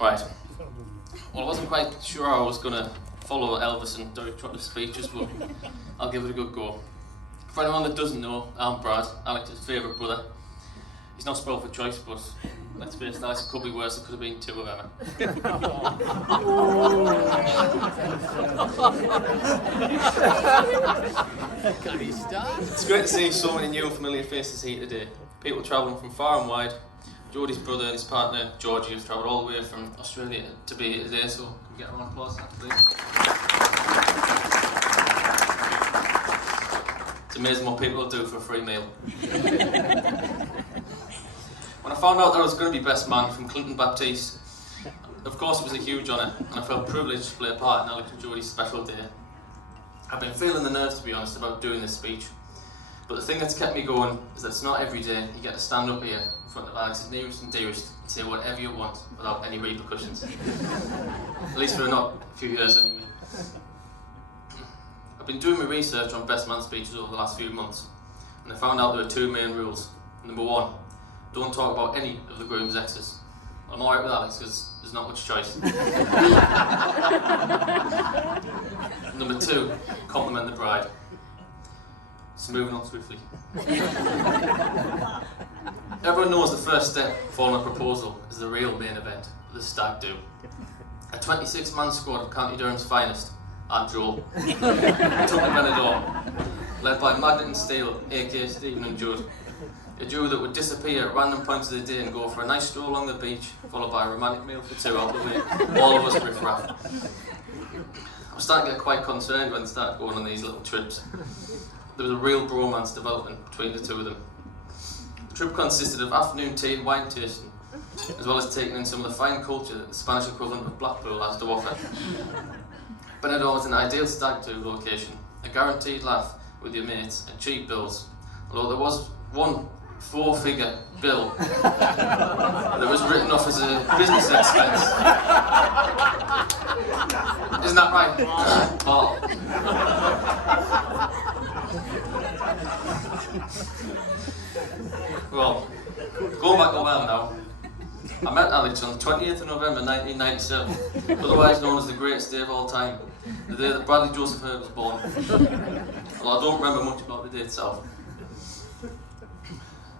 Right. Well, I wasn't quite sure I was going to follow Elvis and Derek Trotter's speeches, but I'll give it a good go. For anyone that doesn't know, I'm Brad, Alex's favourite brother. He's not spoiled for choice, but let's face it, Alex, it could be worse. It could have been two of Emma. It's great to see so many new and familiar faces here today. People travelling from far and wide. Jodie's brother and his partner, Georgie, have travelled all the way from Australia to be here today, so can we get a round of applause for that, please? It's amazing what people will do for a free meal. When I found out that I was going to be best man from Clinton Baptiste, of course it was a huge honour, and I felt privileged to play a part in Alex and Jodie's special day. I've been feeling the nerves, to be honest, about doing this speech, but the thing that's kept me going is that it's not every day you get to stand up here in front of Alex's nearest and dearest and say whatever you want without any repercussions. At least for not a few years anyway. I've been doing my research on best man speeches over the last few months, and I found out there are two main rules. Number one, don't talk about any of the groom's exes. I'm alright with Alex because there's not much choice. Number two, compliment the bride. So moving on swiftly. Everyone knows the first step following a proposal is the real main event, the stag do. A 26-man squad of County Durham's finest, and Joel, took to Benidorm, led by Magnet and Steele, aka Stephen and Judd. A duo that would disappear at random points of the day and go for a nice stroll along the beach, followed by a romantic meal for two out the way. All of us riff-raff. I was starting to get quite concerned when they started going on these little trips. There was a real bromance developing between the two of them. The trip consisted of afternoon tea and wine tasting, as well as taking in some of the fine culture that the Spanish equivalent of Blackpool has to offer. Benidorm was an ideal stag do location, a guaranteed laugh with your mates and cheap bills, although there was one four-figure bill that was written off as a business expense. Isn't that right? Paul. Well, going back a while now, I met Alex on the 20th of November 1997, otherwise known as the greatest day of all time, the day that Bradley Joseph Hurd was born. Well, I don't remember much about the day itself.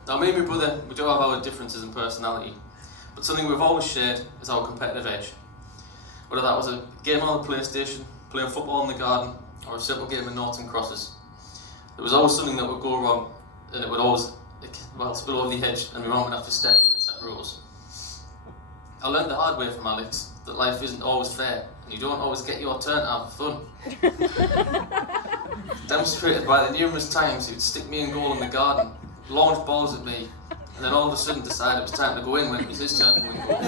Now, me and my brother, we do have our differences in personality, but something we've always shared is our competitive edge. Whether that was a game on the PlayStation, playing football in the garden, or a simple game of noughts and crosses, there was always something that would go wrong, and it would always spill over the edge, and my mum would have to step in and set rules. I learned the hard way from Alex that life isn't always fair, and you don't always get your turn to have fun. Demonstrated by the numerous times he would stick me in goal in the garden, launch balls at me, and then all of a sudden decide it was time to go in when it was his turn to win goal.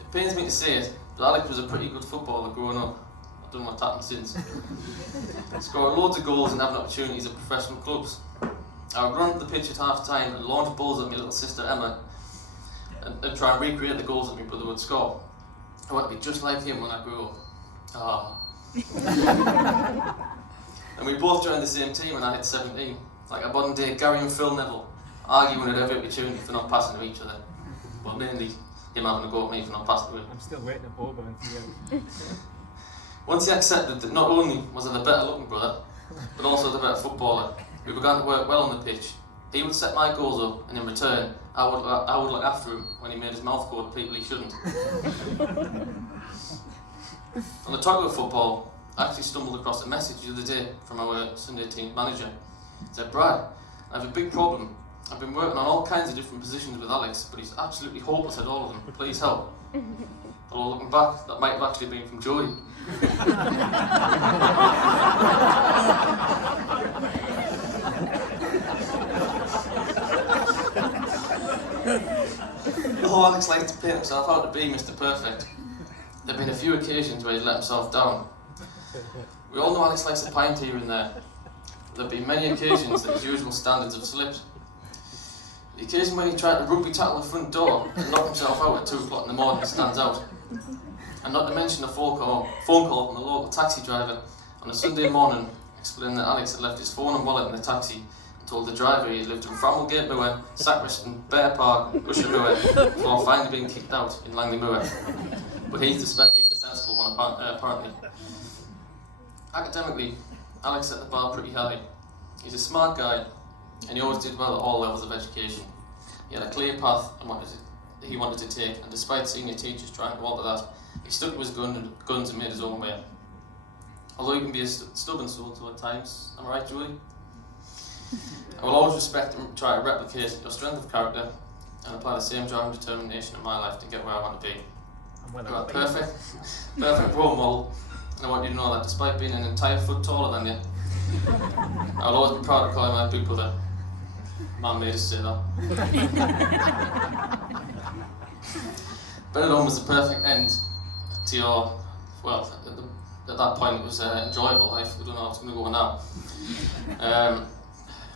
It pains me to say it, but Alex was a pretty good footballer growing up. I don't know what's happened since. Scoring loads of goals and having opportunities at professional clubs. I would run to the pitch at half time and launch balls at my little sister Emma and try and recreate the goals that my brother would score. I want to be just like him when I grew up. And we both joined the same team when I hit 17. Like a modern day Gary and Phil Neville, arguing at every opportunity for not passing to each other. Well, mainly him having a go at me for not passing to him. I'm still waiting at Bournemouth for you. Once he accepted that not only was I the better looking brother, but also the better footballer, we began to work well on the pitch. He would set my goals up, and in return, I would look after him when he made his mouth go to people he shouldn't. On the topic of football, I actually stumbled across a message the other day from our Sunday team manager. He said, "Brad, I have a big problem. I've been working on all kinds of different positions with Alex, but he's absolutely hopeless at all of them. Please help." Although looking back, that might have actually been from Jodie. Oh, Alex likes to paint himself out to be Mr. Perfect. There have been a few occasions where he's let himself down. We all know Alex likes a pint here and there. There have been many occasions that his usual standards have slipped. The occasion when he tried to rugby tackle the front door and knock himself out at 2 o'clock in the morning stands out. And not to mention a phone call from a local taxi driver on a Sunday morning explaining that Alex had left his phone and wallet in the taxi and told the driver he lived in Frammelgate Moor, Sacriston, Bear Park, Usher Moor, before finally being kicked out in Langley Moor. But he's the sensible one, apparently. Academically, Alex set the bar pretty high. He's a smart guy, and he always did well at all levels of education. He had a clear path on what he wanted to take, and despite senior teachers trying to alter that, he stuck to his guns and made his own way. Although he can be a stubborn soul at times, am I right, Julie? I will always respect and try to replicate your strength of character and apply the same drive and determination in my life to get where I want to be. You're a perfect role model, and I want you to know that despite being an entire foot taller than you, I'll always be proud to call my people there. Man made us say that. Benidorm was the perfect end to your, well, at that point it was an enjoyable life. I don't know how it's going to go now.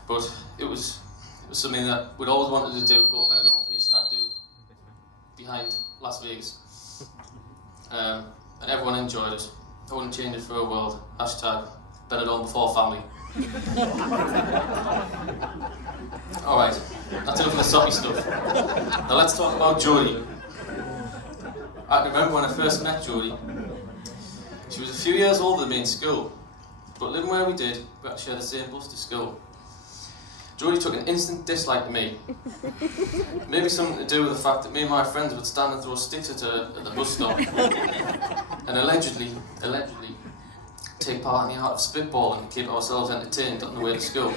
But it was something that we'd always wanted to do, go up Benidorm for your stag do behind Las Vegas. And everyone enjoyed it. I wouldn't change it for a world. Hashtag Benidorm before family. Alright, that's enough of the soppy stuff. Now let's talk about Jodie. I can remember when I first met Jodie. She was a few years older than me in school, but living where we did, we actually shared the same bus to school. Jodie took an instant dislike to me. Maybe something to do with the fact that me and my friends would stand and throw sticks at her at the bus stop, and allegedly, take part in the art of spitballing to keep ourselves entertained on the way to school.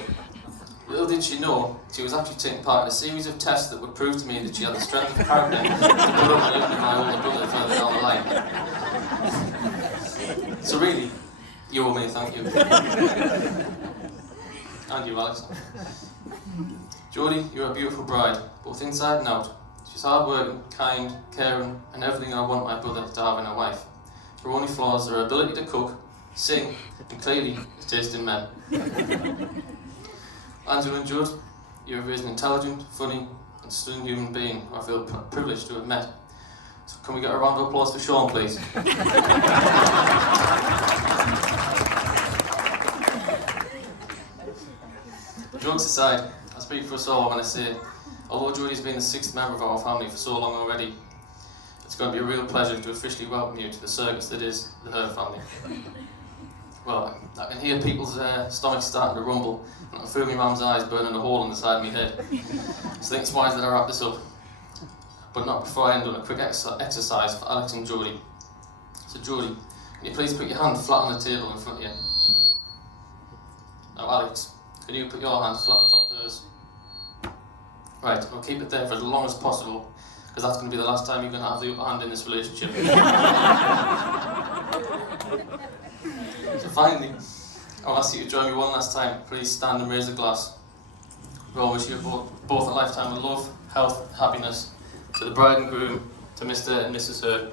Little did she know, she was actually taking part in a series of tests that would prove to me that she had the strength of character to put up with my older brother further down the line. So really, you owe me a thank you. And you, Alex. Jodie, you're a beautiful bride, both inside and out. She's hard-working, kind, caring, and everything I want my brother to have in a wife. Her only flaws are her ability to cook, sing, and clearly her taste in men. Angela and Judd, you have raised an intelligent, funny, and stunning human being who I feel privileged to have met. So can we get a round of applause for Sean, please? Jokes aside, I speak for us all when I say, although Jodie's been the 6th member of our family for so long already, it's going to be a real pleasure to officially welcome you to the circus that is the Herd family. Well, I can hear people's stomachs starting to rumble, and I can feel my mum's eyes burning a hole in the side of my head. So I think it's wise that I wrap this up. But not before I end on a quick exercise for Alex and Jodie. So Jodie, can you please put your hand flat on the table in front of you? Now Alex, can you put your hand flat on top of hers? Right, we'll keep it there for as long as possible, because that's going to be the last time you're going to have the upper hand in this relationship. So finally, I'll ask you to join me one last time. Please stand and raise a glass. We all wish you both a lifetime of love, health, happiness. To the bride and groom, to Mr. and Mrs. Herd.